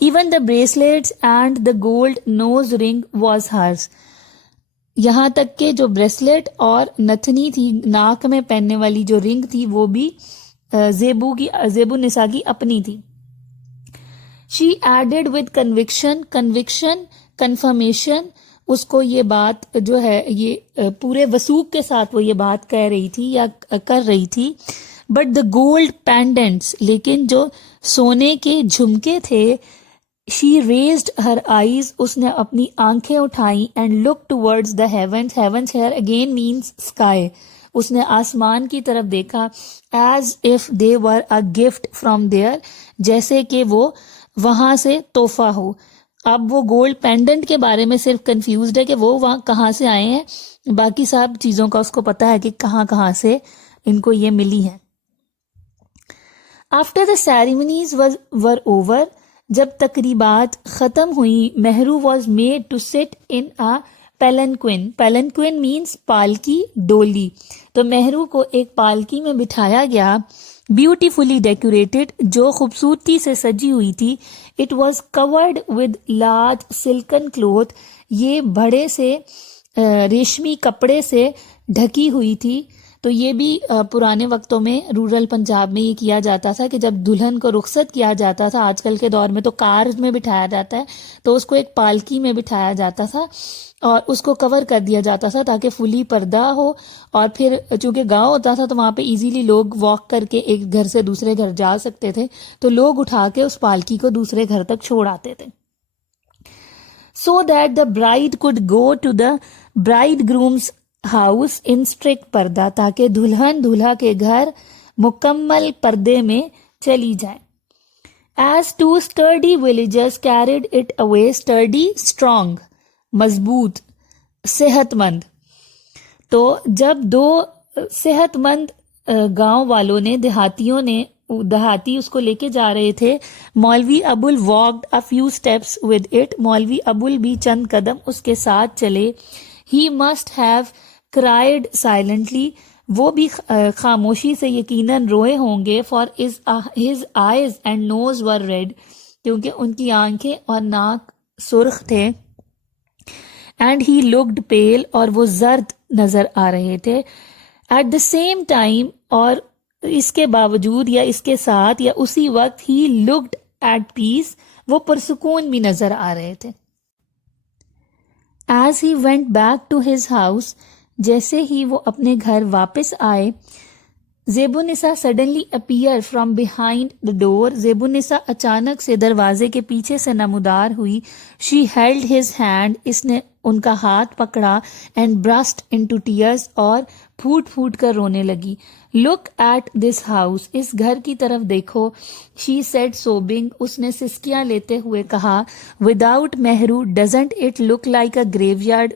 Even the bracelets and the gold nose ring was hers. یہاں تک کہ جو بریسلیٹ اور نتھنی تھی, ناک میں پہننے والی جو رنگ تھی, وہ بھی زیبونسا کی اپنی تھی. She added with conviction, confirmation, اس کو یہ بات جو ہے یہ پورے وثوق کے ساتھ وہ یہ بات کہہ رہی تھی یا کر رہی تھی, بٹ دا گولڈ پینڈنٹس، لیکن جو سونے کے جھمکے تھے، شی ریزڈ ہر آئیز، اس نے اپنی آنکھیں اٹھائیں، and look towards the heavens, heavens here again means sky, اس نے آسمان کی طرف دیکھا، as if they were a gift from there, جیسے کہ وہ وہاں سے تحفہ ہو. اب وہ گولڈ پینڈنٹ کے بارے میں صرف کنفیوزڈ ہے کہ وہ وہاں کہاں سے آئے ہیں، باقی سب چیزوں کا اس کو پتا ہے کہ کہاں کہاں سے ان کو یہ ملی ہیں. After the ceremonies were over, جب تقریبات ختم ہوئیں، Mehru was made to sit in a پیلنکوئن، پیلنکوئن means پالکی، ڈولی، تو مہرو کو ایک پالکی میں بٹھایا گیا، بیوٹیفلی ڈیکوریٹڈ، جو خوبصورتی سے سجی ہوئی تھی. It was covered with large silken cloth, یہ بڑے سے ریشمی کپڑے سے ڈھکی ہوئی تھی. تو یہ بھی پرانے وقتوں میں رورل پنجاب میں یہ کیا جاتا تھا کہ جب دلہن کو رخصت کیا جاتا تھا، آج کل کے دور میں تو کار میں بٹھایا جاتا ہے، تو اس کو ایک پالکی میں بٹھایا جاتا تھا اور اس کو کور کر دیا جاتا تھا تاکہ فلی پردہ ہو. اور پھر چونکہ گاؤں ہوتا تھا تو وہاں پہ ایزیلی لوگ واک کر کے ایک گھر سے دوسرے گھر جا سکتے تھے، تو لوگ اٹھا کے اس پالکی کو دوسرے گھر تک چھوڑ آتے تھے. So that the bride could go to the bridegroom's house in strict purdah, تاکہ دلہن دولہا کے گھر مکمل پردے میں چلی جائے. As two sturdy villagers carried it away, sturdy strong, مضبوط، صحت مند. تو جب دو صحت مند گاؤں والوں نے، دیہاتی اس کو لے کے جا رہے تھے، Maulvi Abul walked a few steps with it, Maulvi Abul بھی چند قدم اس کے ساتھ چلے. He must have cried silently, وہ بھی خاموشی سے یقیناً روئے ہوں گے. For his eyes and nose were red, کیونکہ ان کی آنکھیں اور ناک سرخ تھے. اینڈ ہی لکڈ پیل، اور وہ زرد نظر آ رہے تھے. ایٹ دا سیم ٹائم، اور اس کے باوجود یا اس کے ساتھ یا اسی وقت، ہی لکڈ ایٹ پیس، وہ پرسکون بھی نظر آ رہے تھے. As he went back to his house, جیسے ہی وہ اپنے گھر واپس آئے، Zebunnisa suddenly appear from behind the door, Zebunnisa اچانک سے دروازے کے پیچھے سے نمودار ہوئی. شی ہیلڈ ہز ہینڈ، اس نے ان کا ہاتھ پکڑا. اینڈ برسٹ انٹو ٹیئرز، اور پھوٹ پھوٹ کر رونے لگی. لک ایٹ دس ہاؤس، اس گھر کی طرف دیکھو. شی سیڈ سوبنگ، اس نے سسکیاں لیتے ہوئے کہا. Without Mehru doesn't it look like a graveyard,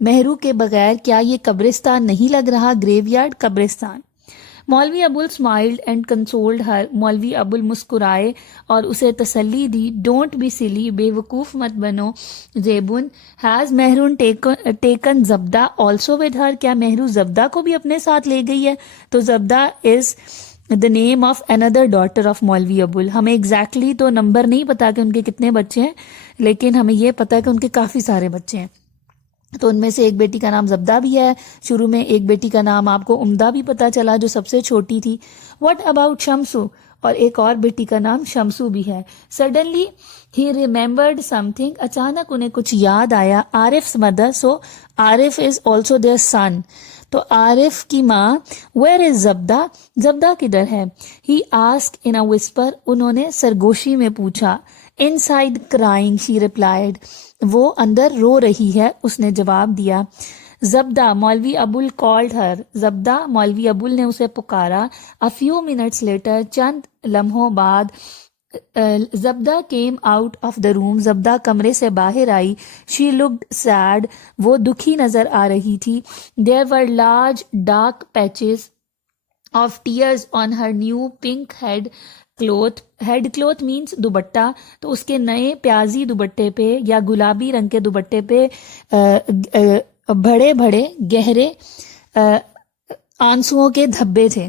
Mehru کے بغیر کیا یہ قبرستان نہیں لگ رہا؟ گریو یارڈ، قبرستان. مولوی ابول اسمائلڈ اینڈ کنسولڈ ہر، مولوی ابول مسکرائے اور اسے تسلی دی. ڈونٹ بی سلی، بے وقوف مت بنو. Zeban, has Mehrun taken Zubda also with her, کیا مہرو زبدہ کو بھی اپنے ساتھ لے گئی ہے؟ تو Zubda is the name of another daughter of Maulvi Abul. ہمیں ایگزیکٹلی تو نمبر نہیں پتا کہ ان کے کتنے بچے ہیں، لیکن ہمیں یہ پتا ہے کہ ان کے کافی سارے بچے ہیں. تو ان میں سے ایک بیٹی کا نام زبدہ بھی ہے. شروع میں ایک بیٹی کا نام آپ کو عمدہ بھی پتا چلا جو سب سے چھوٹی تھی. واٹ اباؤٹ شمسو، اور ایک اور بیٹی کا نام شمسو بھی ہے. سڈنلی ہی ریممبرڈ سم تھنگ، اچانک انہیں کچھ یاد آیا. عارف's mother، so Arif is also their son، تو عارف کی ماں. ویئر از زبدہ، زبدہ کدھر ہے؟ He ask in a whisper, انہوں نے سرگوشی میں پوچھا. ان سائڈ کرائنگ، شی ریپلائڈ، وہ اندر رو رہی ہے، اس نے جواب دیا. زبدہ، مولوی ابول کالڈ ہر، زبدہ، مولوی ابول نے اسے پکارا. A few minutes later، چند لمحوں بعد، زبدہ came out of the room، زبدہ کمرے سے باہر آئی. She looked sad، وہ دکھی نظر آ رہی تھی. There were large dark patches of tears on her new pink head cloth means دوپٹہ، تو اس کے نئے پیازی دوپٹے پہ یا گلابی رنگ کے دوپٹے پہ بڑے بڑے گہرے آنسوؤں کے دھبے تھے.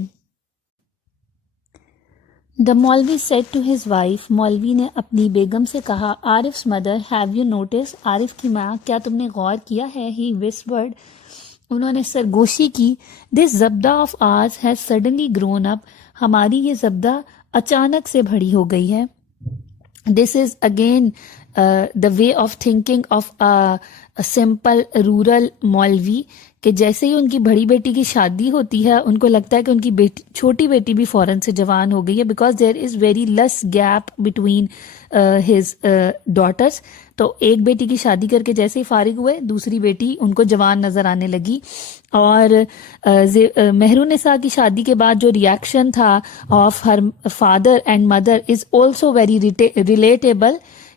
The مولوی said to his wife، مولوی نے اپنی بیگم سے کہا. عارف's mother، have you noticed، عارف کی ماں، کیا تم نے غور کیا ہے؟ He whispered، انہوں نے سرگوشی کی. This زبدہ of ours has suddenly grown up، ہماری یہ زبدہ اچانک سے بڑی ہو گئی ہے. This is again the way of thinking of a simple rural مولوی کہ جیسے ہی ان کی بڑی بیٹی کی شادی ہوتی ہے ان کو لگتا ہے کہ ان کی چھوٹی بیٹی بھی فوراً سے جوان ہو گئی ہے, because there is very less gap between his daughters. تو ایک بیٹی کی شادی کر کے جیسے ہی فارغ ہوئے دوسری بیٹی ان کو جوان نظر آنے لگی. اور مہر النساء کی شادی کے بعد جو ریئیکشن تھا of her father and mother is also very relatable,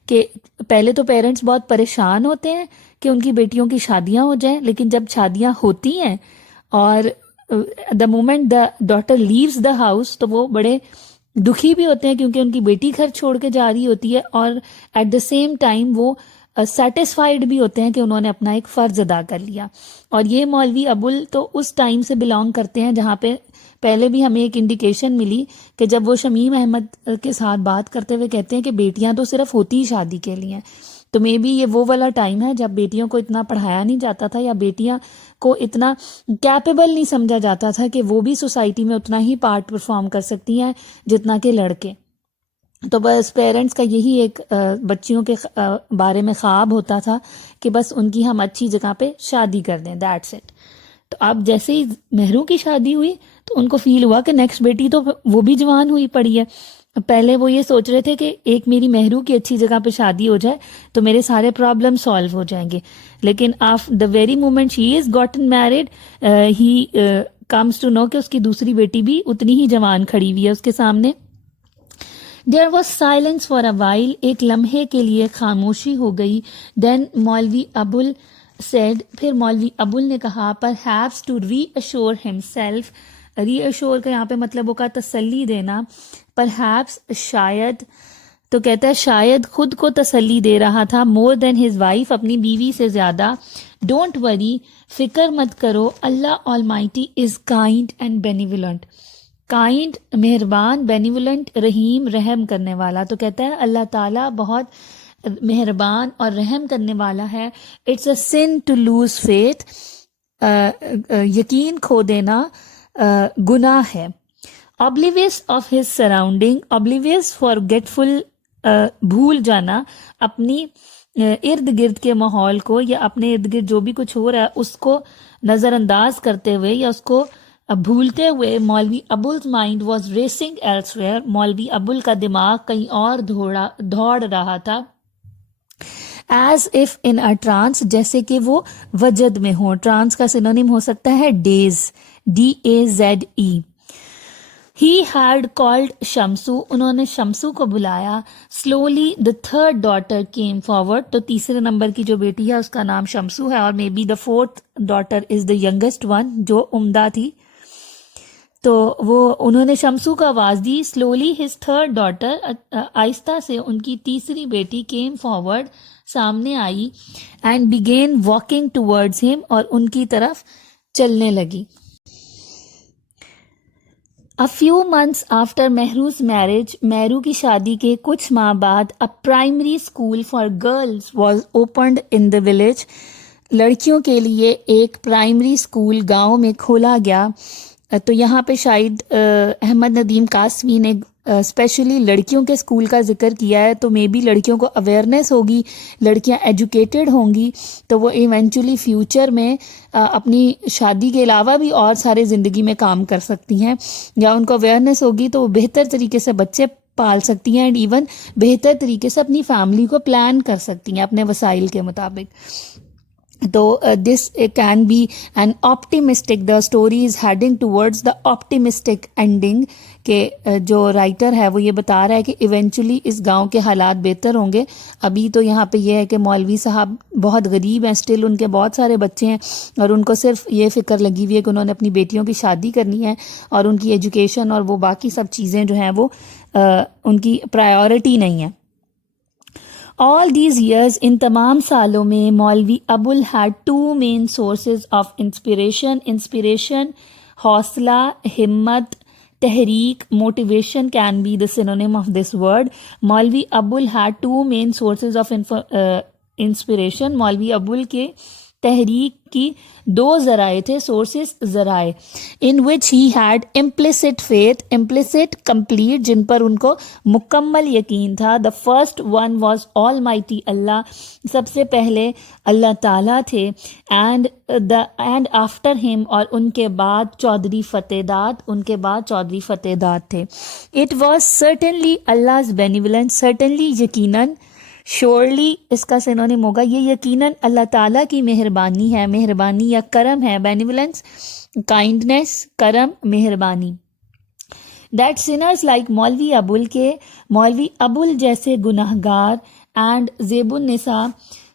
کہ پہلے تو پیرنٹس بہت پریشان ہوتے ہیں کہ ان کی بیٹیوں کی شادیاں ہو جائیں, لیکن جب شادیاں ہوتی ہیں اور the moment the daughter leaves the house تو وہ بڑے دکھی بھی ہوتے ہیں کیونکہ ان کی بیٹی گھر چھوڑ کے جا رہی ہوتی ہے, اور ایٹ دا سیم ٹائم وہ سیٹسفائیڈ بھی ہوتے ہیں کہ انہوں نے اپنا ایک فرض ادا کر لیا. اور یہ مولوی ابول تو اس ٹائم سے بلانگ کرتے ہیں جہاں پہ پہلے بھی ہمیں ایک انڈیکیشن ملی کہ جب وہ شمیم احمد کے ساتھ بات کرتے ہوئے کہتے ہیں کہ بیٹیاں تو صرف ہوتی ہی شادی کے لیے ہیں, تو مے بی یہ وہ والا ٹائم ہے جب بیٹیوں کو اتنا پڑھایا نہیں جاتا تھا یا بیٹیاں کو اتنا کیپیبل نہیں سمجھا جاتا تھا کہ وہ بھی سوسائٹی میں اتنا ہی پارٹ پرفارم کر سکتی ہیں جتنا کہ لڑکے. تو بس پیرنٹس کا یہی ایک بچیوں کے بارے میں خواب ہوتا تھا کہ بس ان کی ہم اچھی جگہ پہ شادی کر دیں, دیٹس اٹ. تو اب جیسے ہی مہرو کی شادی ہوئی تو ان کو فیل ہوا کہ نیکسٹ بیٹی تو وہ بھی جوان ہوئی پڑی ہے. پہلے وہ یہ سوچ رہے تھے کہ ایک میری مہرو کی اچھی جگہ پہ شادی ہو جائے تو میرے سارے پرابلم سالو ہو جائیں گے, لیکن of the very moment she is gotten married he comes to know کہ اس کی دوسری بیٹی بھی اتنی ہی جوان کھڑی ہوئی ہے اس کے سامنے. There was silence for a while, ایک لمحے کے لیے خاموشی ہو گئی. دین مولوی ابول said, پھر مولوی ابول نے کہا, perhaps to reassure himself, ری ایشور کا یہاں پہ مطلب ہوگا تسلی دینا, perhaps شاید, تو کہتا ہے شاید خود کو تسلی دے رہا تھا, more than his wife, اپنی بیوی سے زیادہ. don't worry, فکر مت کرو, اللہ almighty is kind and benevolent. Kind مہربان, بینیولنٹ رحیم رحم کرنے والا. تو کہتا ہے اللہ تعالیٰ بہت مہربان اور رحم کرنے والا ہے. It's a sin to lose faith, یقین کھو دینا گناہ ہے. oblivious of his surrounding, oblivious forgetful, بھول جانا اپنی ارد گرد کے ماحول کو یا اپنے ارد گرد جو بھی کچھ ہو رہا ہے اس کو نظر انداز کرتے ہوئے یا اس کو بھولتے ہوئے. مولوی ابول's مائنڈ واز ریسنگ elsewhere, مولوی ابول کا دماغ کہیں اور دوڑ رہا تھا. As if in a trance, جیسے کہ وہ وجد میں ہو. ٹرانس کا سینونیم ہو سکتا ہے daze, DAZE. He had called Shamsu, انہوں نے شمسو کو بلایا. Slowly the third daughter came forward, تو تیسرے نمبر کی جو بیٹی ہے اس کا نام شمسو ہے, اور may be the fourth daughter is the youngest one, جو عمدہ تھی. تو وہ انہوں نے شمسو کو آواز دی. Slowly his third daughter, آہستہ سے ان کی تیسری بیٹی came forward, سامنے آئی. And began walking towards him, اور ان کی طرف چلنے لگی. A few months after Mehru's marriage, Mehru کی شادی کے کچھ ماہ بعد, a primary school for girls was opened in the village. لڑکیوں کے لیے ایک پرائمری اسکول گاؤں میں کھولا گیا. تو یہاں پہ شاید احمد ندیم قاسمی نے اسپیشلی لڑکیوں کے اسکول کا ذکر کیا ہے, تو مے بی لڑکیوں کو اویئرنیس ہوگی, لڑکیاں ایجوکیٹڈ ہوں گی تو وہ ایونچولی فیوچر میں اپنی شادی کے علاوہ بھی اور سارے زندگی میں کام کر سکتی ہیں, یا ان کو اویئرنیس ہوگی تو وہ بہتر طریقے سے بچے پال سکتی ہیں, اینڈ ایون بہتر طریقے سے اپنی فیملی کو پلان کر سکتی ہیں اپنے وسائل کے مطابق. تو this can be an optimistic, the story is heading towards the optimistic ending, کہ جو رائٹر ہے وہ یہ بتا رہا ہے کہ ایونچولی اس گاؤں کے حالات بہتر ہوں گے. ابھی تو یہاں پہ یہ ہے کہ مولوی صاحب بہت غریب ہیں, اسٹل ان کے بہت سارے بچے ہیں, اور ان کو صرف یہ فکر لگی ہوئی ہے کہ انہوں نے اپنی بیٹیوں کی شادی کرنی ہے, اور ان کی ایجوکیشن اور وہ باقی سب چیزیں جو ہیں وہ ان کی پرائیورٹی نہیں ہے. All these years, ان تمام سالوں میں مولوی ابول had two main sources of inspiration, حوصلہ, ہمت, تحریک, motivation can be the synonym of this word. مولوی ابول had two main sources of inspiration. مولوی ابول کے تحریک کی دو ذرائع تھے, سورسز, ذرائع, in which he had implicit faith, implicit complete, جن پر ان کو مکمل یقین تھا. The first one was almighty Allah, سب سے پہلے اللہ تعالیٰ تھے, اینڈ آفٹر ہم, اور ان کے بعد چودھری فتح داد, ان کے بعد چودھری فتح داد تھے. It was certainly Allah's benevolence, certainly یقیناً, شیورلی اس کا سینونیم ہوگا یہ یقیناً اللہ تعالیٰ کی مہربانی ہے, مہربانی یا کرم ہے. بینیولنس, کائنڈنیس, کرم, مہربانی. دیٹ سنرز لائک مولوی ابول, کے مولوی ابول جیسے گناہ گار, اینڈ زیب النساء,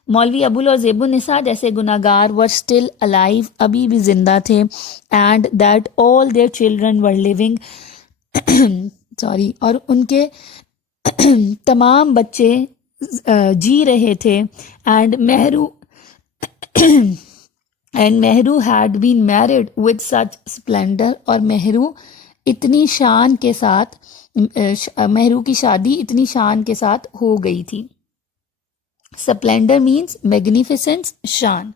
مولوی ابول اور زیب النساء جیسے گناہ گار, ور اسٹل الائیو, ابھی بھی زندہ تھے. And that all their children were living, اور ان کے تمام بچے جی رہے تھے. And Mehru had been married with such splendour, اور مہرو اتنی شان کے ساتھ, مہرو کی شادی اتنی شان کے ساتھ ہو گئی تھی. اسپلینڈر مینس میگنیفیسنس, شان.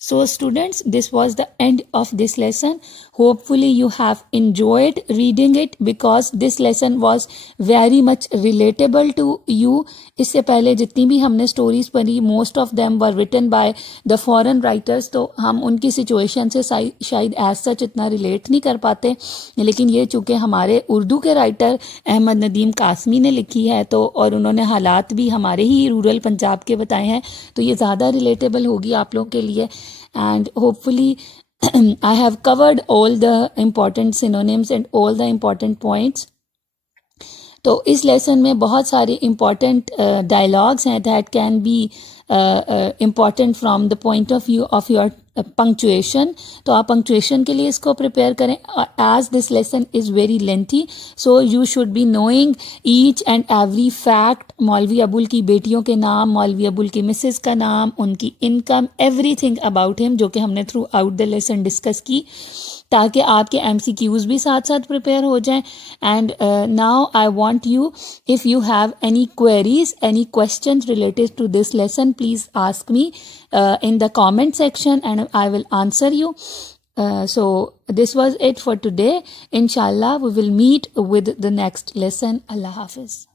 So students, this was the end of this lesson. Hopefully you have enjoyed reading it because this lesson was very much relatable to you. اس سے پہلے جتنی بھی ہم نے سٹوریز پڑھی, most of them were written by the foreign writers, تو ہم ان کی سچویشن سے شاید ایز سچ اتنا ریلیٹ نہیں کر پاتے, لیکن یہ چونکہ ہمارے اردو کے رائٹر احمد ندیم قاسمی نے لکھی ہے, تو اور انہوں نے حالات بھی ہمارے ہی رورل پنجاب کے بتائے ہیں, تو یہ زیادہ ریلیٹیبل ہوگی آپ لوگوں کے لیے. And hopefully I have covered all the important synonyms and all the important points. تو اس لیسن میں بہت سارے امپورٹنٹ ڈائلاگس ہیں that can be important from the point of view of your punctuation. تو آپ پنکچویشن کے لیے اس کو پریپیئر کریں, as this lesson is very lengthy, so you should be knowing each and every fact. Maulvi Abul کی بیٹیوں کے نام, مولوی ابول کی مسز کا نام, ان کی انکم, ایوری تھنگ اباؤٹ ہم, جو کہ ہم نے through out the lesson discuss کی, تاکہ آپ کے ایم سی کیوز بھی ساتھ ساتھ پریپیئر ہو جائیں. And now I want you, if you have any queries, any questions related to this lesson, please ask me in the comment section and I will answer you. So this was it for today. Inshallah we will meet with the next lesson. Allah Hafiz.